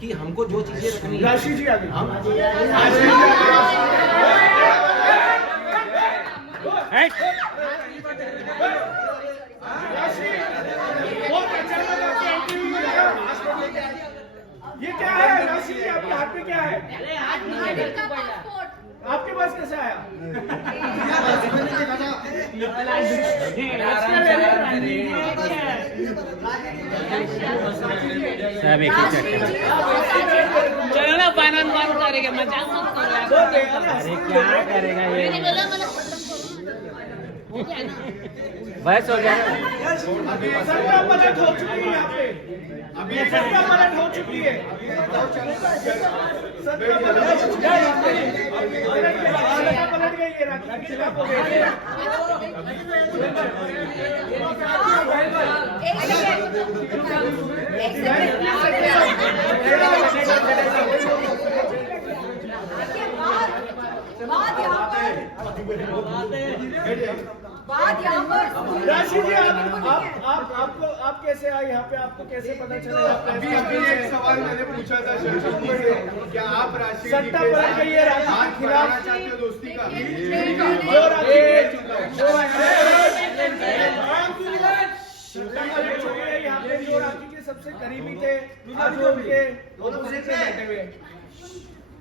कि हमको जो चीजें रखनी राशि जी आगे हम बहुत अचानक आपकी एंट्री हुई है। ये क्या है राशि जी, आपके हाथ में क्या है? आपके पास कैसे आया? सब एक ही चलो ना फाइनल बात करेंगे, मजाक मत करो। अरे क्या करेगा ये, बस हो गया। सत्ता पलट हो चुकी है यहाँ पे, अभी सत्ता पलट हो चुकी है। सत्ता पलट गई है, राखी के खिलाफ हो गई है। बात यहाँ पर राशि जी, आप कैसे आए यहाँ पे? आपको कैसे पता चला? अभी एक सवाल मैंने पूछा था शर्मा जी से, क्या आप राशि सत्ता पलट गई है, राशि के खिलाफ चाहते हो दोस्ती का? यहाँ पे जो राखी के सबसे करीबी थे, आज वो उनके ऑपोजिट में बैठे हुए हैं।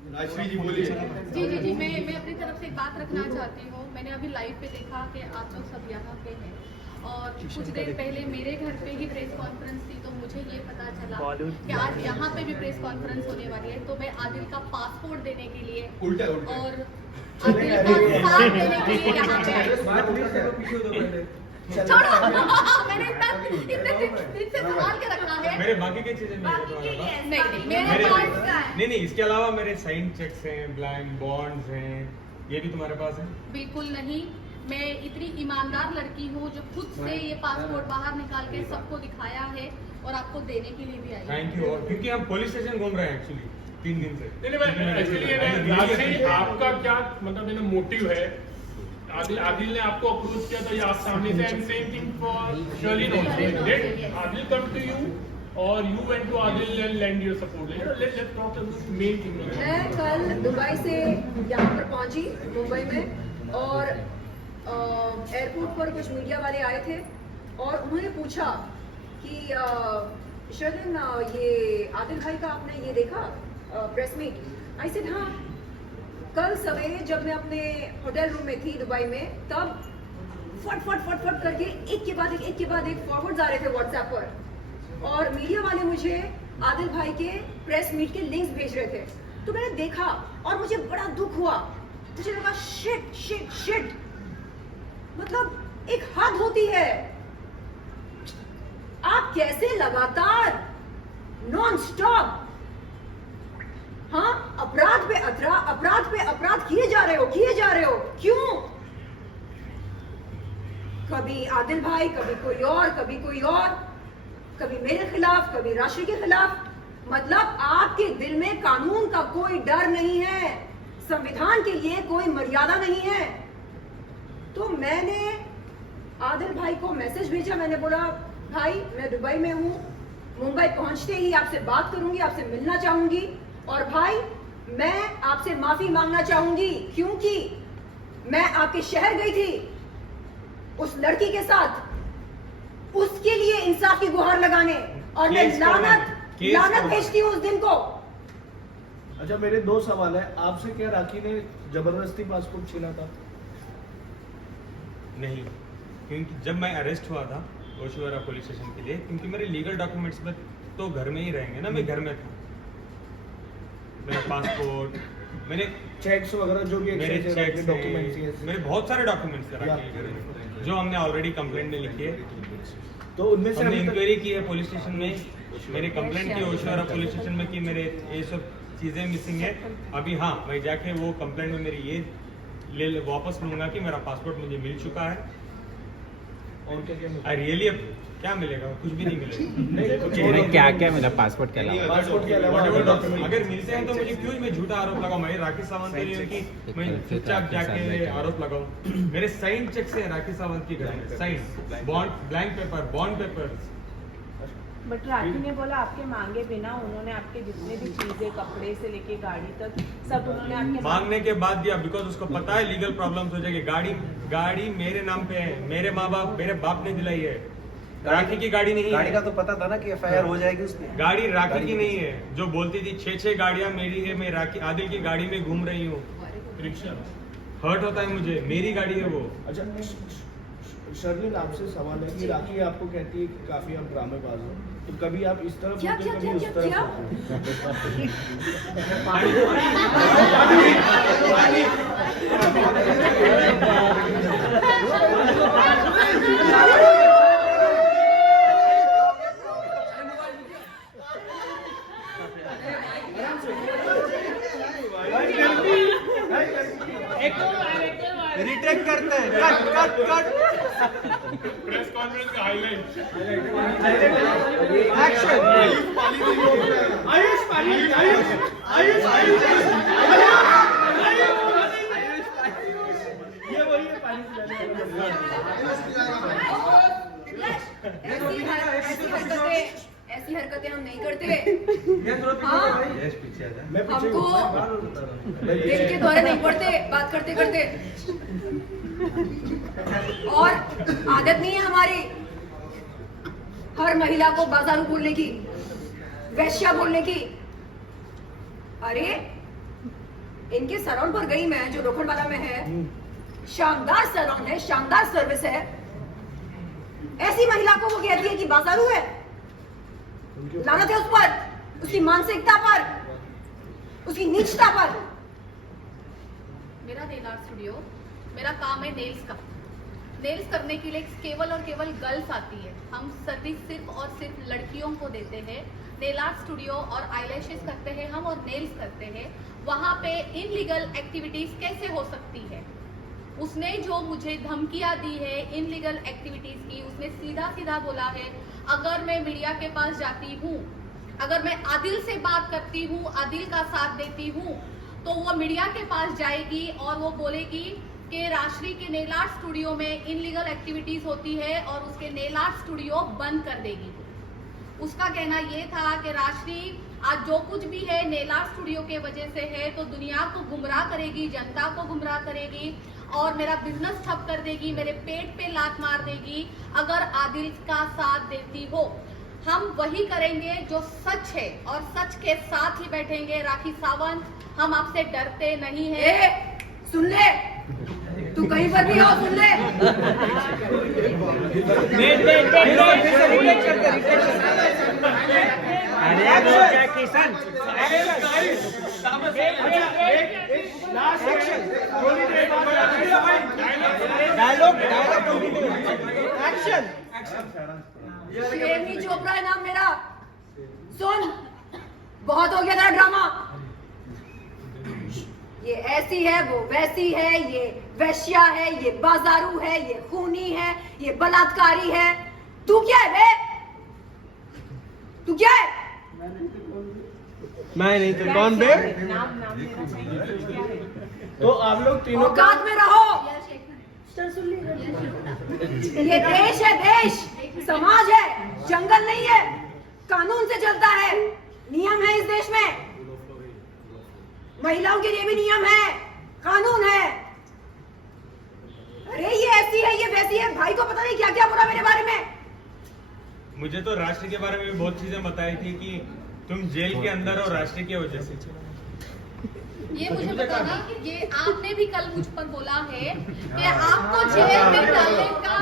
राशि जी बोलिए। जी, मैं अपनी तरफ से एक बात रखना चाहती हूँ। मैंने अभी लाइव पे देखा कि आप लोग सब यहाँ पे हैं और कुछ देर पहले मेरे घर पे ही प्रेस कॉन्फ्रेंस थी, तो मुझे ये पता चला कि आज यहाँ पे भी प्रेस कॉन्फ्रेंस होने वाली है। तो मैं आदिल का पासपोर्ट देने के लिए उल्टा और आदिल का साथ देने के लिए यहाँ पे आई। छोड़ो, मैंने इतने दिन से संभाल के रखा है। मेरे बाकी की चीजें नहीं, मेरे पास नहीं, इसके अलावा मेरे साइन चेक्स हैं, ब्लैंक बॉन्ड्स हैं, ये भी तुम्हारे पास है? बिल्कुल नहीं। मैं इतनी ईमानदार लड़की हूँ जो खुद से ये पासपोर्ट बाहर निकाल के सबको दिखाया है और आपको देने के लिए भी आई। Thank you. और क्योंकि हम पुलिस स्टेशन घूम रहे हैं एक्चुअली 3 दिन से। नहीं, आपका क्या मतलब मोटिव है? आदिल ने आपको अप्रोच किया था या आप सामने से, and same thing for Sherlyn also. Did Adil come to you और you went to Adil and lend your support? Let's talk about main thing. मैं कल दुबई से यहाँ पर पहुंची मुंबई में और एयरपोर्ट पर कुछ मीडिया वाले आए थे और उन्होंने पूछा कि शर्लिन ये आदिल भाई का आपने ये देखा प्रेस मीट? आई सेड हाँ। कल सवेरे जब मैं अपने होटल रूम में थी दुबई में, तब फट करके एक के बाद एक फॉरवर्ड्स आ रहे थे व्हाट्सएप पर और मीडिया वाले मुझे आदिल भाई के प्रेस मीट के लिंक्स भेज रहे थे। तो मैंने देखा और मुझे बड़ा दुख हुआ। मुझे लगा शिट, मतलब एक हद होती है। आप कैसे लगातार नॉन स्टॉप अपराध पे अपराध किए जा रहे हो? क्यों? कभी आदिल भाई, कभी कोई और, कभी मेरे खिलाफ, कभी राशि के खिलाफ। मतलब आपके दिल में कानून का कोई डर नहीं है, संविधान के लिए कोई मर्यादा नहीं है। तो मैंने आदिल भाई को मैसेज भेजा। मैंने बोला भाई मैं दुबई में हूँ, मुंबई पहुंचते ही आपसे बात करूंगी, आपसे मिलना चाहूंगी और भाई मैं आपसे माफी मांगना चाहूंगी क्योंकि मैं आपके शहर गई थी उस लड़की के साथ, उसके लिए इंसाफ की गुहार लगाने और मैं लानत भेजती हूँ उस दिन को। अच्छा, मेरे 2 सवाल है आपसे। क्या राखी ने जबरदस्ती पासपोर्ट छीना था? नहीं, क्योंकि जब मैं अरेस्ट हुआ था ओशिवारा पुलिस स्टेशन के लिए, क्योंकि मेरे लीगल डॉक्यूमेंट्स में तो घर में ही रहेंगे ना, मैं घर में था। मेरा पासपोर्ट, मेरे चेक्स वगैरह जो भी मेरे चेक्स, डॉक्यूमेंट्स, मेरे बहुत सारे डॉक्यूमेंट्स थे राखी के घर में जो हमने ऑलरेडी कंप्लेंट में लिखी है। तो उनमें से हमने इंक्वायरी की है पुलिस स्टेशन में, मेरी कंप्लेंट की ओशिवारा पुलिस स्टेशन में कि मेरे ये सब चीजें मिसिंग है। अभी हाँ, मैं जाके वो कंप्लेंट में मेरी ये वापस लूंगा कि मेरा पासपोर्ट मुझे मिल चुका है। और क्या रियली अब क्या मिलेगा? कुछ भी नहीं मिलेगा। क्या मिला पासपोर्ट के अलावा? पासपोर्ट के अलावा अगर मिलते हैं तो मुझे क्यों मैं झूठा आरोप लगाऊं? मैं राखी सावंत के लिए कि मैं चुपचाप जाके आरोप लगाऊं। मेरे साइन चेक से राखी सावंत की घर में sign, bond, blank paper, bond paper, but Rakhi ने बोला आपके मांगे बिना उन्होंने आपके जितने भी चीजें कपड़े से लेके गाड़ी तक सब उन्होंने आपके मांगने के बाद दिया, बिकॉज उसको पता है लीगल प्रॉब्लम्स हो जाएगी। गाड़ी मेरे नाम पे है, मेरे माँ बाप मेरे बाप ने दिलाई है, राखी की गाड़ी नहीं गाड़ी है। का तो पता था ना कि एफआईआर हो जाएगी उसमें। गाड़ी राखी की नहीं है, जो बोलती थी 6 गाड़ियां मेरी है, मैं राखी आदिल की गाड़ी में घूम रही हूँ। रिक्शा हर्ट होता है मुझे, मेरी गाड़ी है वो। अच्छा शर्लिन, आपसे सवाल है कि राखी आपको कहती है कि काफी आप ड्रामेबाज हो, तो कभी आप इस तरफ क्या होते, क्या कभी क्या उस क्या तरफ क्या रिटेक करते हैं, कट प्रेस कॉन्फ्रेंस का हाईलाइट। एक्शन। आयुष पानी, आयुष आयुष आयुष ये वही है पानी ऐसी हरकतें हम नहीं करते। हाँ, हमको दिल के द्वारा नहीं पढ़ते बात करते करते, और आदत नहीं है हमारी हर महिला को बाजारू बोलने की, वैश्या बोलने की। अरे इनके सैलून पर गई मैं, जो रोखड़वाला में है, शानदार सैलून है, शानदार सर्विस है। ऐसी महिला को वो कहती है कि बाजारू है। लानत है उस पर, उसकी मानसिकता पर, उसकी नीचता पर। मेरा नेल आर्ट स्टूडियो, मेरा काम है नेल्स का। नेल्स करने के लिए केवल और केवल गर्ल्स आती है। हम सर्विस सिर्फ और सिर्फ लड़कियों को देते हैं। नेल आर्ट स्टूडियो और आईलैशेस करते हैं हम, और नेल्स करते हैं। वहाँ पे इनलीगल एक्टिविटीज कैसे हो सकती है? उसने जो मुझे धमकियां दी है इनलीगल एक्टिविटीज की, उसने सीधा सीधा बोला है, अगर मैं मीडिया के पास जाती हूँ, अगर मैं आदिल से बात करती हूँ, आदिल का साथ देती हूँ, तो वो मीडिया के पास जाएगी और वो बोलेगी कि राश्री के नेल आर्ट स्टूडियो में इनलीगल एक्टिविटीज होती है और उसके नेल आर्ट स्टूडियो बंद कर देगी। उसका कहना ये था कि राश्री आज जो कुछ भी है नेल आर्ट स्टूडियो के वजह से है, तो दुनिया को गुमराह करेगी, जनता को गुमराह करेगी और मेरा बिजनेस ठप कर देगी, मेरे पेट पे लात मार देगी अगर आदिल का साथ देती हो। हम वही करेंगे जो सच है और सच के साथ ही बैठेंगे। राखी सावंत, हम आपसे डरते नहीं है। सुन ले, तू कहीं पर भी हो, सुन ले। शेरनी चोपड़ा है नाम मेरा। सुन, बहुत हो गया तेरा ड्रामा। ये ऐसी है, वो वैसी है, ये वैश्या है, ये बाजारू है, ये खूनी है, ये बलात्कारी है। तू क्या है बे? तू क्या है? मैं नहीं तो कौन बे? तो आप लोग तीनों औकात में रहो। ये देश है, देश समाज है, जंगल नहीं है। कानून से चलता है, नियम है इस देश में। महिलाओं के लिए भी नियम है, कानून है। अरे ये ऐसी है, ये वैसी है, भाई को पता नहीं क्या क्या बोला मेरे बारे में। मुझे तो राष्ट्र के बारे में भी बहुत चीजें बताई थी कि तुम जेल के अंदर हो राष्ट्र की वजह से। ये मुझे बताना कि ये आपने भी कल मुझ पर बोला है कि आपको जेल में डालने का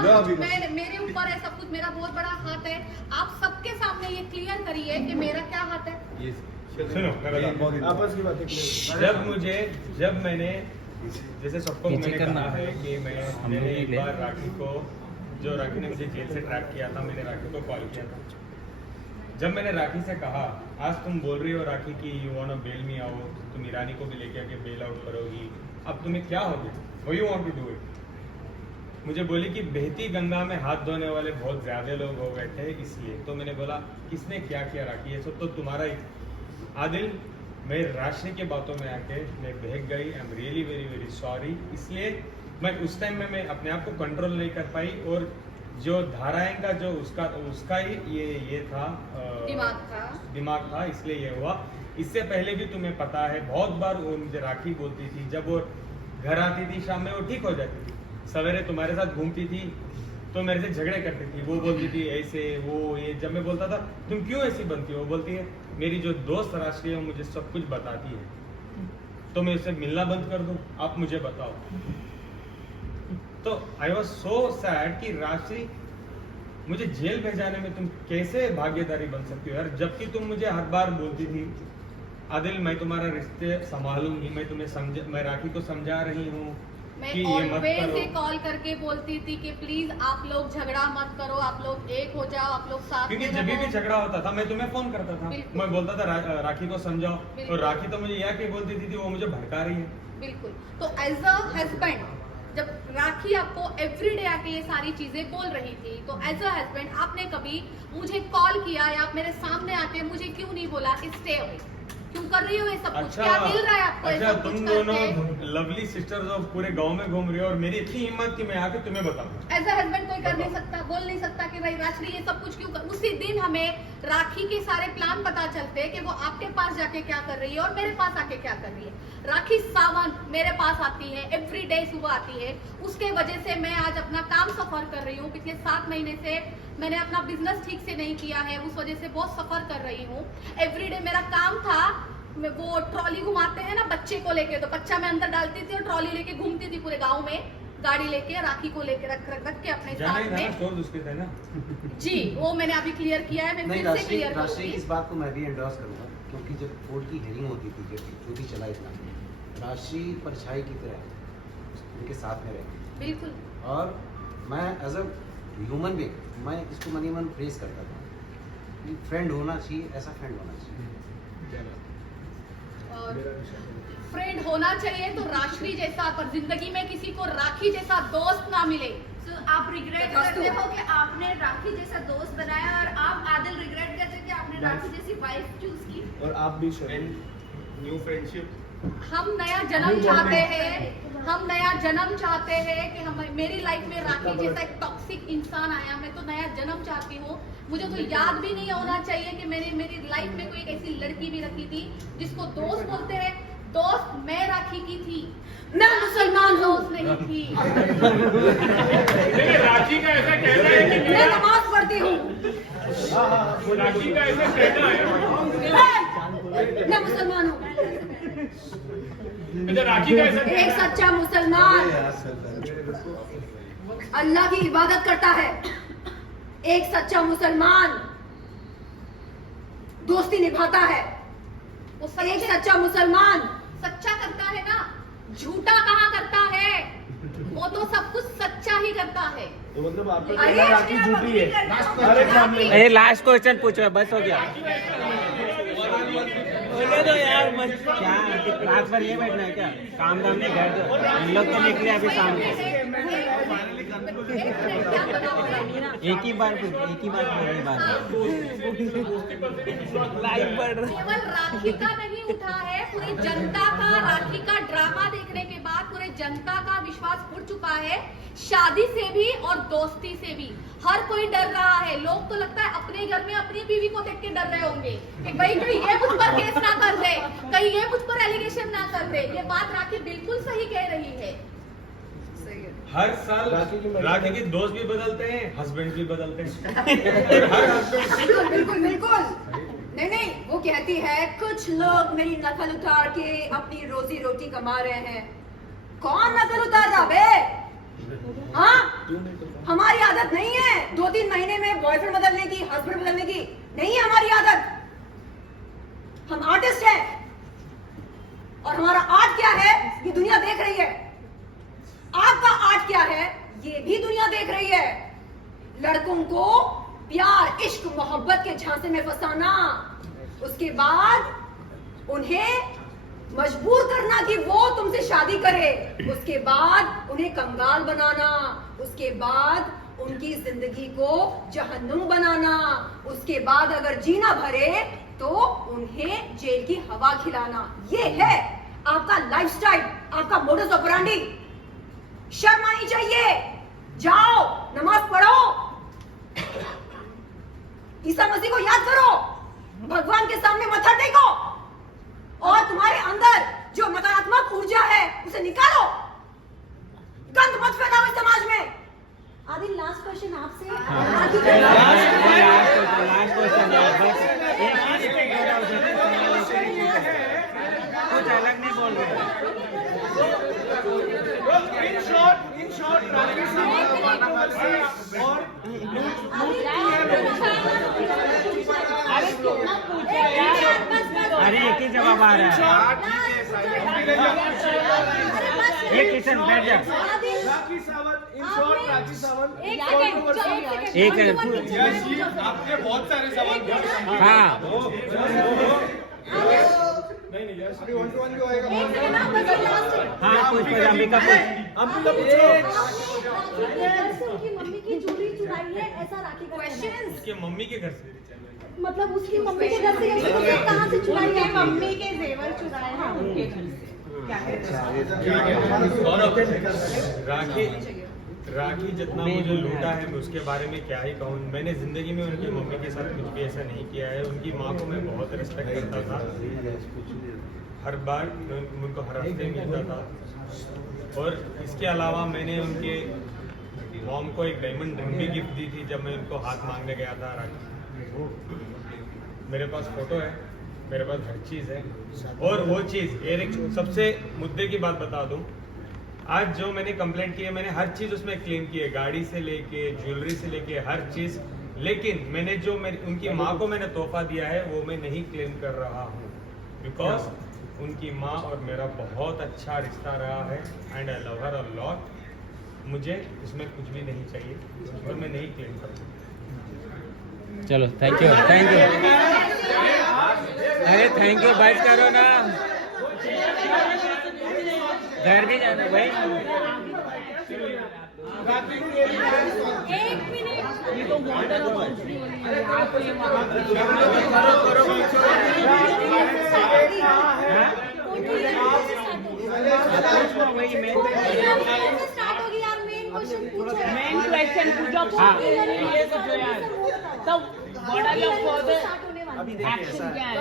मेरे ऊपर है सब कुछ, मेरा बहुत बड़ा हाथ है। आप सबके सामने ये क्लियर करिए कि मेरा क्या हाथ है। सुनो, आपस की बातें जब मैंने जैसे सबको मैंने कहा है कि मैंने एक बार राखी को, जो राखी ने मुझे जेल से ट्रैक किया था, मैंने राखी को कॉल किया था। जब मैंने राखी से कहा, आज तुम बोल रही हो राखी कि you want to bail me out, तुम ईरानी को भी लेके आके बेल आउट करोगी, अब तुम्हें क्या हो गया, वो you want to do it. मुझे बोली कि बहती गंगा में हाथ धोने वाले बहुत ज्यादा लोग हो गए थे इसलिए। तो मैंने बोला किसने क्या किया राखी, ये सब तो तुम्हारा ही। आदिल, मैं राशि के बातों में आके मैं बहक गई। I am really very very sorry. इसलिए मैं उस टाइम में मैं अपने आप को कंट्रोल नहीं कर पाई और जो धाराएं का जो उसका ही ये था दिमाग था, इसलिए ये हुआ। इससे पहले भी तुम्हें पता है बहुत बार वो मुझे राखी बोलती थी, जब वो घर आती थी शाम में वो ठीक हो जाती थी, सवेरे तुम्हारे साथ घूमती थी तो मेरे से झगड़े करती थी, वो बोलती थी ऐसे वो ये। जब मैं बोलता था तुम क्यों ऐसी बनती हो, वो बोलती है मेरी जो दोस्त राशि है मुझे सब कुछ बताती है, तो मैं उससे मिलना बंद कर दूं, आप मुझे बताओ। तो आई वॉज सो सैड कि राशि मुझे जेल भेजाने में तुम कैसे भागीदारी बन सकती हो यार, जबकि तुम मुझे हर बार बोलती थी आदिल मैं तुम्हारा रिश्ते संभालूंगी, मैं राखी को समझा रही हूँ मैं कि ये मत करो। कॉल करके बोलती थी कि प्लीज आप लोग झगड़ा मत करो, आप लोग एक हो जाओ, आप लोग साथ क्योंकि में जब भी रहो। झगड़ा होता था मैं तुम्हें फोन करता था, मैं बोलता था राखी को समझाओ, और राखी तो मुझे यह के बोलती थी वो मुझे भड़का रही है। बिल्कुल। तो एज अ हस्बैंड जब राखी आपको एवरीडे आके ये सारी चीजें बोल रही थी, तो एज अ हस्बैंड आपने कभी मुझे कॉल किया या आप मेरे सामने आके मुझे क्यों नहीं बोला कि स्टे अवे, क्यों कर रही हो ये सब कुछ, क्या मिल रहा है आपको ये सब तुम कुछ दोनों करके? लवली सिस्टर्स ऑफ पूरे गांव में घूम रही हो और मेरी इतनी हिम्मत कि मैं आके तुम्हें बताऊं। एज अ हस्बैंड कोई कर नहीं सकता, बोल नहीं सकता कि भाई राशि ये सब कुछ क्यों कर। उसी दिन हमें राखी के सारे प्लान पता चलते कि वो आपके पास जाके क्या कर रही है और मेरे पास आके क्या कर रही है। राखी सावंत मेरे पास आती है, एवरीडे सुबह आती है, उसके वजह से मैं आज अपना काम सफर कर रही हूँ। पिछले 7 महीने से मैंने अपना बिजनेस ठीक से नहीं किया है, उस वजह से बहुत सफर कर रही हूँ। एवरीडे मेरा काम था, मैं वो ट्रॉली घुमाते हैं ना बच्चे को लेके, तो बच्चा मैं अंदर डालती थी और ट्रॉली लेके घूमती थी पूरे गांव में, गाड़ी लेके राखी को लेके रख के अपने साथ में। उसके थे ना जी, वो मैंने अभी क्लियर किया है, मैं फिर से क्लियर राशि इस बात को मैं भी एंडोर्स करूंगा, क्योंकि जब कोर्ट की हियरिंग होती थी, जब जो भी चला इतना, राशि परछाई की तरह उनके साथ में रहती। बिल्कुल। और मैं एज अ ह्यूमन बीइंग मैं इसको मनी मन प्रेस करता था, फ्रेंड होना चाहिए, ऐसा फ्रेंड होना चाहिए। और फ्रेंड होना चाहिए तो राशि जैसा, पर जिंदगी में किसी को राखी जैसा दोस्त ना मिले। So, आप रिग्रेट करते हो कि आपने राखी जैसा दोस्त बनाया, और आप आदिल रिग्रेट करते हो कि आपने राखी जैसी वाइफ चूज की। और आप भी न्यू फ्रेंडशिप। हम नया जन्म चाहते हैं, हम नया जन्म चाहते हैं कि हम मेरी लाइफ में राखी जैसा एक टॉक्सिक इंसान आया, मैं तो नया जन्म चाहती हूँ। मुझे तो याद भी नहीं होना चाहिए कि मेरी लाइफ में कोई एक ऐसी लड़की भी रखी थी जिसको दोस्त बोलते हैं। दोस्त मैं राखी की थी, मैं मुसलमान हूँ, दोस्त नहीं थी। देखिए राखी का ऐसा कहना है कि मैं नमाज पढ़ती हूँ, राखी का ऐसा कहना है, मैं मुसलमान हूँ। अच्छा राखी का ऐसा एक सच्चा मुसलमान अल्लाह की इबादत करता है, एक सच्चा मुसलमान दोस्ती निभाता है, एक सच्चा मुसलमान सच्चा करता है ना, झूठा कहाँ करता है, वो तो सब कुछ सच्चा ही करता है। तो मतलब आपका अरे, कहना राखी झूठी है। अरे मामले लास्ट क्वेश्चन पूछो, बस हो गया। बोले दो यार, बस क्या रात भर ये बैठना है क्या, काम धाम नहीं कर दो, हम लोग तो निकले अभी सामने। एक ही बार लाइव बढ़ रहा। केवल राखी का नहीं उठा है, पूरी जनता का राखी का ड्रामा देखने के बाद पूरे जनता का विश्वास उठ चुका है। शादी से भी और दोस्ती से भी हर कोई डर रहा है। लोग तो लगता है अपने घर में अपनी बीवी को देख के डर रहे होंगे कि भाई कहीं ये मुझ पर केस ना कर दे, कहीं ये मुझ पर एलिगेशन ना कर दे। ये बात राखी बिल्कुल सही कह रही है। हर साल राखी के दोस्त भी बदलते हैं, हस्बैंड भी बदलते हैं। हर हस्बैंड बिल्कुल बिल्कुल नहीं, वो कहती है कुछ लोग मेरी नकल उतार के अपनी रोजी रोटी कमा रहे हैं। कौन नकल उतार रहा बे? हाँ, हमारी आदत नहीं है 2-3 महीने में बॉयफ्रेंड बदलने की, हस्बैंड बदलने की, नहीं है हमारी आदत। हम आर्टिस्ट हैं और हमारा आर्ट क्या है ये दुनिया देख रही है। आपका आर्ट क्या है ये भी दुनिया देख रही है। लड़कों को प्यार, इश्क, मोहब्बत के झांसे में फंसाना, उसके बाद उन्हें मजबूर करना कि वो तुमसे शादी करे, उसके बाद उन्हें कंगाल बनाना, उसके बाद उनकी जिंदगी को जहन्नुम बनाना, उसके बाद अगर जीना भरे तो उन्हें जेल की हवा खिलाना। ये है आपका लाइफस्टाइल, आपका मोडस ऑपरेंडी। शर्म आनी चाहिए। जाओ नमाज पढ़ो, ईसा मसीह को याद करो, भगवान के सामने मत्था टेको और तुम्हारे अंदर जो नकारात्मक ऊर्जा है उसे निकालो, गंद मत फैलाओ इस समाज में। आदि लास्ट क्वेश्चन आपसे, कुछ अलग नहीं बोल रहे। इन शॉर्ट राखी सावंत और अरे एक ही जवाब आ रहा है। ये किशन बैठ जा। राखी सावंत, इन शॉर्ट राखी सावंत एक आपने बहुत सारे सवाल पूछे। हाँ नहीं यश अभी 1-to-1 भी होएगा। हाँ कुछ अंबिका उसकी मम्मी की चोरी चुराई है, ऐसा राखी का क्वेश्चन। उसके मम्मी के घर से मतलब उसकी मम्मी के घर से कहाँ से चुराई है? मम्मी के जेवर चुराए हैं उनके घर से। क्या कहते हैं? राखी जितना मुझे लूटा है मैं उसके बारे में क्या ही कहूँ। मैंने जिंदगी में उनकी मम्मी के साथ कुछ भी ऐसा नहीं किया है। उनकी माँ को मैं बहुत रिस्पेक्ट करता था, हर बार मैं उनको हर हफ्ते मिलता था। और इसके अलावा मैंने उनके मॉम को एक डायमंड रिंग भी गिफ्ट दी थी जब मैं उनको हाथ मांगने गया था राखी। मेरे पास फोटो है, मेरे पास हर चीज़ है। और वो चीज़ एक सबसे मुद्दे की बात बता दूं, आज जो मैंने कंप्लेंट की है मैंने हर चीज़ उसमें क्लेम की है, गाड़ी से लेके ज्वेलरी से लेके हर चीज़। लेकिन मैंने जो उनकी माँ को मैंने तोहफा दिया है वो मैं नहीं क्लेम कर रहा हूँ, बिकॉज उनकी माँ और मेरा बहुत अच्छा रिश्ता रहा है and I love her a lot. मुझे इसमें कुछ भी नहीं चाहिए और मैं नहीं क्लेम करूँगा। चलो थैंक यू थैंक यू। अरे थैंक यू, बात करो ना, घर भी जाना भाई। एक मिनट, ये तो वाटर मेन क्वेश्चन पूछो। ये सब जो यार तो what are your further action क्या है?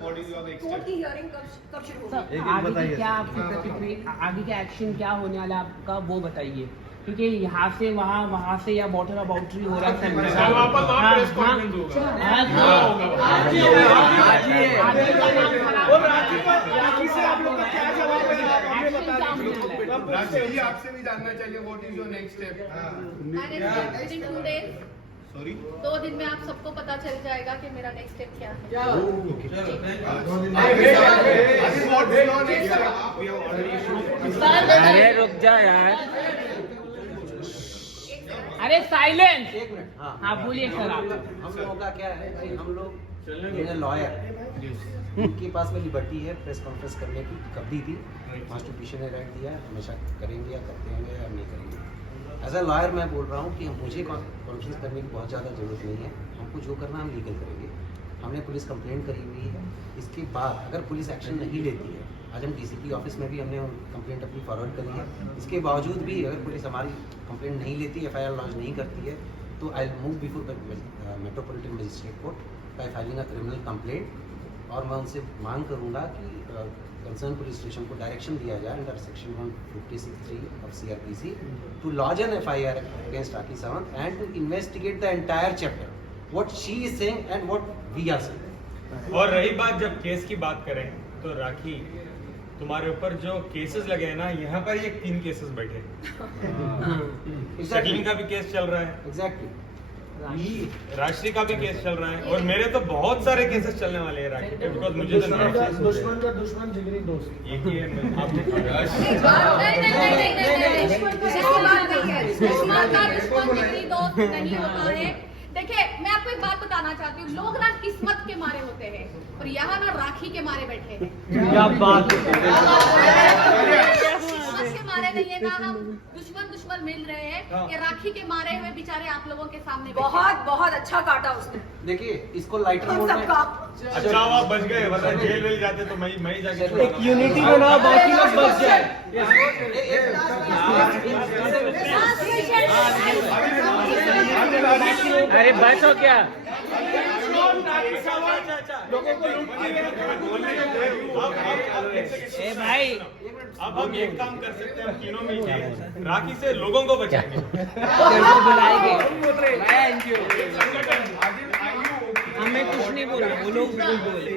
कोर्ट की हियरिंग कब शुरू होगी? आगे क्या आपकी प्रतिक्रिया, आगे क्या एक्शन क्या होने वाला है आपका वो बताइए, क्योंकि यहाँ से वहाँ से या वाटर बाउंड्री हो रहा है। राखी से आप लोग का क्या जवाब है? आप हमें बता दीजिए। राखी आपसे भी जानना चाहिए what is your next step. Sorry 2 दिन में आप सबको पता चल जाएगा कि मेरा नेक्स्ट स्टेप क्या है। अरे रुक जा यार, अरे साइलेंस। एक मिनट। हाँ बोलिए सर। आप हम लोगों का क्या है कि हम लोग लॉयर, उनके पास में लिबर्टी है प्रेस कॉन्फ्रेंस करने की, कभी भी कॉन्स्टिट्यूशन ने राइट दिया है, हमेशा करेंगे या करते हैं या नहीं करेंगे। एज अ लॉयर मैं बोल रहा हूँ कि मुझे कॉन्फ्रेंस करने की बहुत ज़्यादा ज़रूरत नहीं है। हमको जो करना हम लीगल करेंगे। हमने पुलिस कंप्लेंट करी हुई है, इसके बाद अगर पुलिस एक्शन नहीं लेती है, आज हम डीसीपी ऑफिस में भी हमने कंप्लेंट अपनी फॉरवर्ड करी है, इसके बावजूद भी अगर पुलिस हमारी कंप्लेंट नहीं लेती, एफआईआर लॉन्च नहीं करती है, तो I move before metropolitan magistrate court by filing a criminal complaint. और मैं उनसे मांग करूंगा कि कंसर्न पुलिस स्टेशन को डायरेक्शन दिया जाए under section 156(3) of CrPC to launch an FIR against Rakhi Sawant and to investigate the entire chapter, what she is saying and what we are saying. और रही बात जब केस की बात करें तो राखी, तुम्हारे ऊपर जो केसेस लगे हैं ना, यहाँ पर ये 3 केसेस बैठे हैं। सेटलिंग का भी केस चल रहा है, एग्जैक्टली, राष्ट्रीय का भी केस चल रहा है, और मेरे तो बहुत सारे केसेस चलने वाले हैं राखी के, बिकॉज मुझे तो दुश्मन का दुश्मन जिगरी दोस्त एक ही है। आपने नहीं होता है। देखिए मैं आपको एक बात बताना चाहती हूँ, लोग ना किस्मत के मारे होते हैं और यहाँ ना राखी के मारे बैठे हैं। क्या बात किस्मत के मारे नहीं है, ना हम दुश्मन मिल रहे हैं, ये राखी के मारे हुए बेचारे आप लोगों के सामने बहुत बहुत अच्छा काटा उसने। देखिए इसको लाइटर हम मोड में सबका अच्छा आप बच गए, वरना जेल वेल जाते तो मैं ही जाके एक यूनिटी बनाओ, बाकी लोग बच जाए। अरे बस हो क्या? लोगों को लूट ए भाई अब हम एक काम कर सकते हैं, हम तीनों मिलकर राखी से लोगों को बचाएंगे। बुलाएंगे। Thank you. हमें कुछ नहीं बोला, वो लोग कुछ बोले।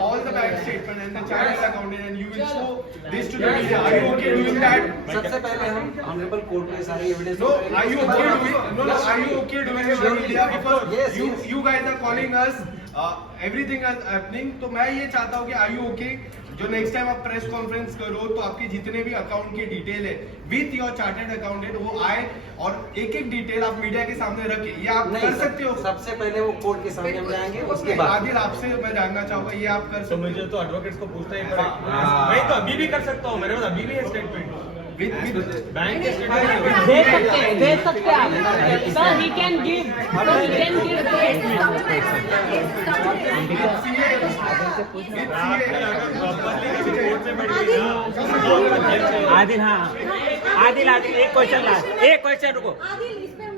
all the bank statement and the chartered accountant and you will show this to the media. Are you okay doing that? सबसे पहले हम ऑनरेबल कोर्ट में सारी evidence No, are you okay doing? No, are you okay doing it on media? Because Yes, you guys are calling us. Everything is happening. तो मैं ये चाहता हूँ कि are you okay? जो नेक्स्ट टाइम आप प्रेस कॉन्फ्रेंस करो तो आपके जितने भी अकाउंट की डिटेल है विथ योर चार्टर्ड अकाउंटेंट वो आए और एक एक डिटेल आप मीडिया के सामने रखे, ये आप कर सकते हो। सबसे पहले वो कोर्ट के सामने हम जाएंगे, उसके बाद आदिल आपसे मैं जानना चाहूंगा, ये आप कर तो सकते मुझे तो एडवोकेट्स को पूछना ही पड़ेगा। मैं तो अभी भी कर सकता हूँ, मेरे पास अभी भी है स्टेटमेंट, बैंक के स्टेटमेंट दे सकते आप। Sir he can give Adil, हाँ आदिल एक क्वेश्चन रुको। आदिल इस पे हम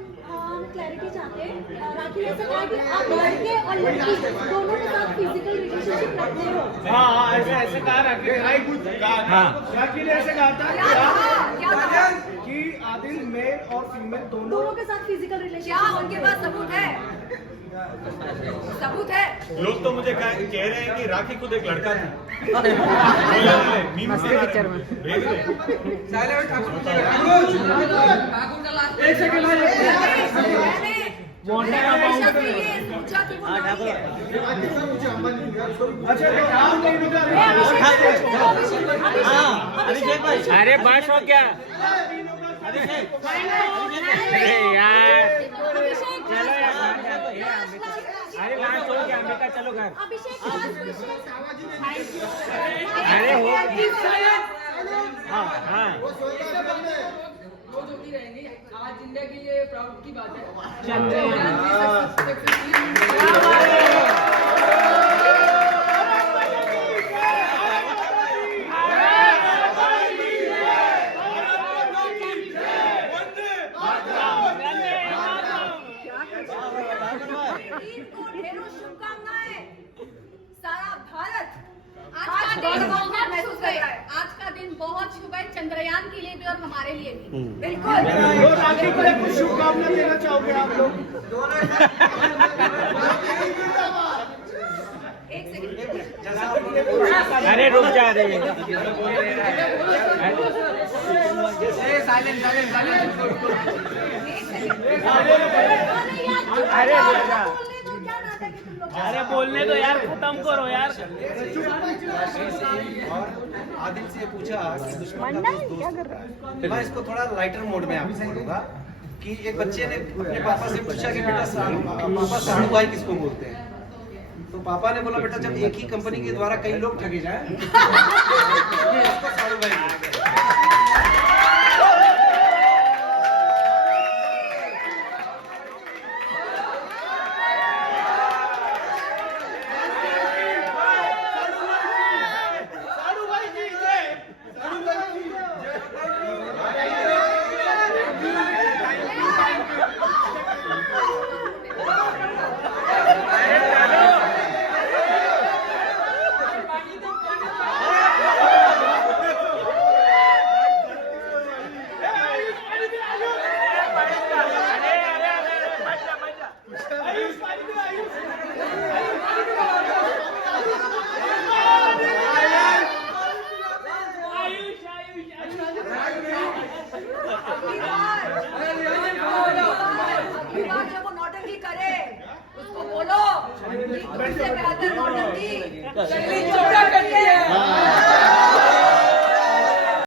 क्लैरिटी चाहते हैं। राखी ने कहा कि आप लड़के और लड़की दोनों के साथ फिजिकल रिलेशनशिप रखते हो। हाँ ऐसे कहा राखी ने ऐसे कहा था कि आदिल मेल और फीमेल दोनों के साथ फिजिकल रिलेशनशिप। क्या उनके पास सबूत है? सबूत है? लोग तो मुझे कह रहे हैं कि राखी खुद एक लड़का था। एक सेकंड अरे बस हो क्या? अरे यार चलो यार, अरे लास्ट हो गया, अम्बिका चलो घर। अरे हो हाँ हाँ आज इंडिया के लिए प्राउड की बात है। ढेरों शुभकामनाएं। सारा भारत आज का दिन बहुत शुभ है, चंद्रयान के लिए भी और हमारे लिए भी। बिल्कुल। तो राखी को कुछ शुभकामना देना चाहोगे आप लोग? एक सेकंड। अरे रुक जा रे। अरे रुक जा। अरे बोलने दो यार, खत्म करो यार। और आदिल से पूछा कि दुश्मन का दोस्त, मैं इसको थोड़ा लाइटर मोड में आपको बोलूंगा कि एक बच्चे ने अपने पापा से पूछा कि बेटा पापा साड़ू भाई किसको बोलते हैं? तो पापा ने बोला बेटा जब एक ही कंपनी के द्वारा कई लोग ठगे जाए उसको साड़ू भाई बोलते हैं। उसको बोलो बेहतर नौटंकी